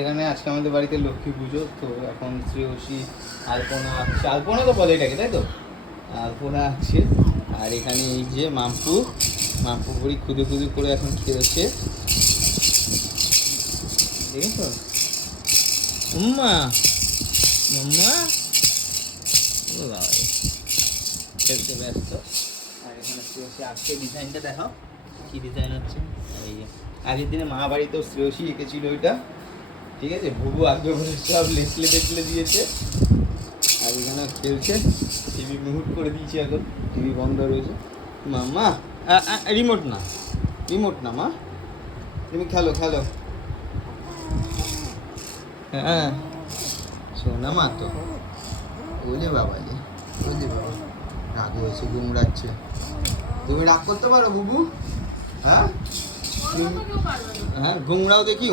এখানে আজকে আমাদের বাড়িতে লক্ষ্মী পুজো, তো এখন শ্রেয়সী আলপনা আঁকছে, আলপনা তো বলে এটাকে, তাই তো? আলপনা আঁকছে। আর এখানে এই যে মাম্পু বুড়ি খুদে খুদে করে এখন খেলছে, দেখেছো? উম্মা মাম্মা ও বাবা খেলতে ব্যস্ত। আর এখানে শ্রেয়সী আজকে ডিজাইনটা দেখাও, কী ডিজাইন হচ্ছে। এই যে আগের দিনে মা বাড়িতেও শ্রেয়সী এঁকেছিল ওইটা, ঠিক আছে? ভুবু আগে বলে সব লেখলে দিয়েছে। আর এখানে খেলছে, টিভি মিউট করে দিয়েছি, এখন টিভি বন্ধ রয়েছে। মাম্মা রিমোট না মা, তুমি খেলো। হ্যাঁ শোনা মা তো, ওলে বাবা রাগ হয়েছে, গুমড়াচ্ছে। তুমি রাগ করতে পারো বুবু? হ্যাঁ হ্যাঁ গুমড়াও দেখি।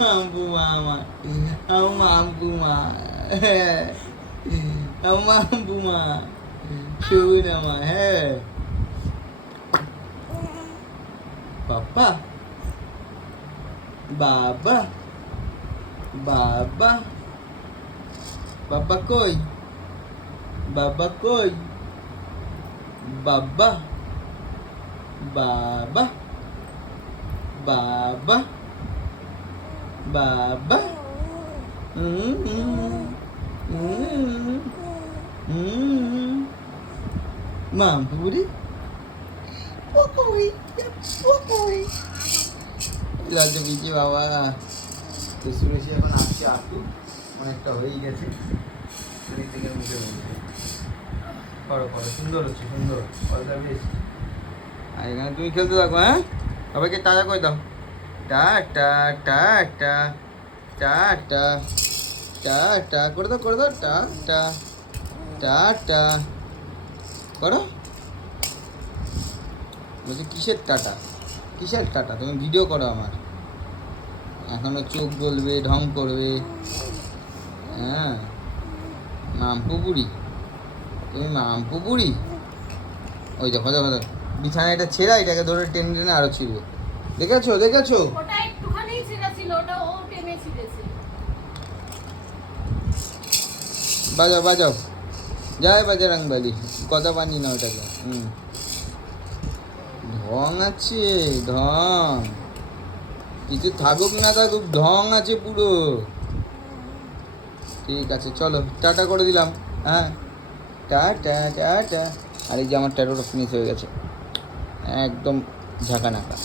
মাম্পুমা মাম্পুমা শোনা মা। হ্যাঁ পাপা বাবা কই? বাবা কই? বাবা মাম্পুরি লজ্জা পিছিয়ে বাবা। তো সুরেশি এখন আসছে, আসুক, অনেকটা হয়েই গেছে। শরীর থেকে মুখে করো সুন্দর হচ্ছে, সুন্দর অলটা বেশ। আর এখানে তুমি খেলতে থাকো। হ্যাঁ সবাইকে টাটা করে দাও, টাটা টাটা টাটা টাটা করে দাও টাটা টাটা করো। বলছি কিসের টাটা? তুমি ভিডিও করো আমার, এখনো চোখ বলবে, ঢং করবে। হ্যাঁ মাম্পু বুড়ি, তুমি মাম্পু বুড়ি। ওই দেখো বিছানা এটা ছেঁড়া, এটাকে ধরে টেনে আরো ছিঁড়বে। দেখেছো ওটা একটুখানি ছেঁড়া ছিল, ওটা ও টেনে ছিঁড়েছে। বাজাও জয় বাজরং বলি, কথা পানি না ওটাকে। ঢং আছে, ঢং কিছু থাকুক না থাকুক, ঢং আছে পুরো। ঠিক আছে চলো টাটা করে দিলাম। হ্যাঁ টাটা। আর এই যে আমার ট্যাটুটা ফিনিশ হয়ে গেছে, একদম ঝাঁকা নাকা।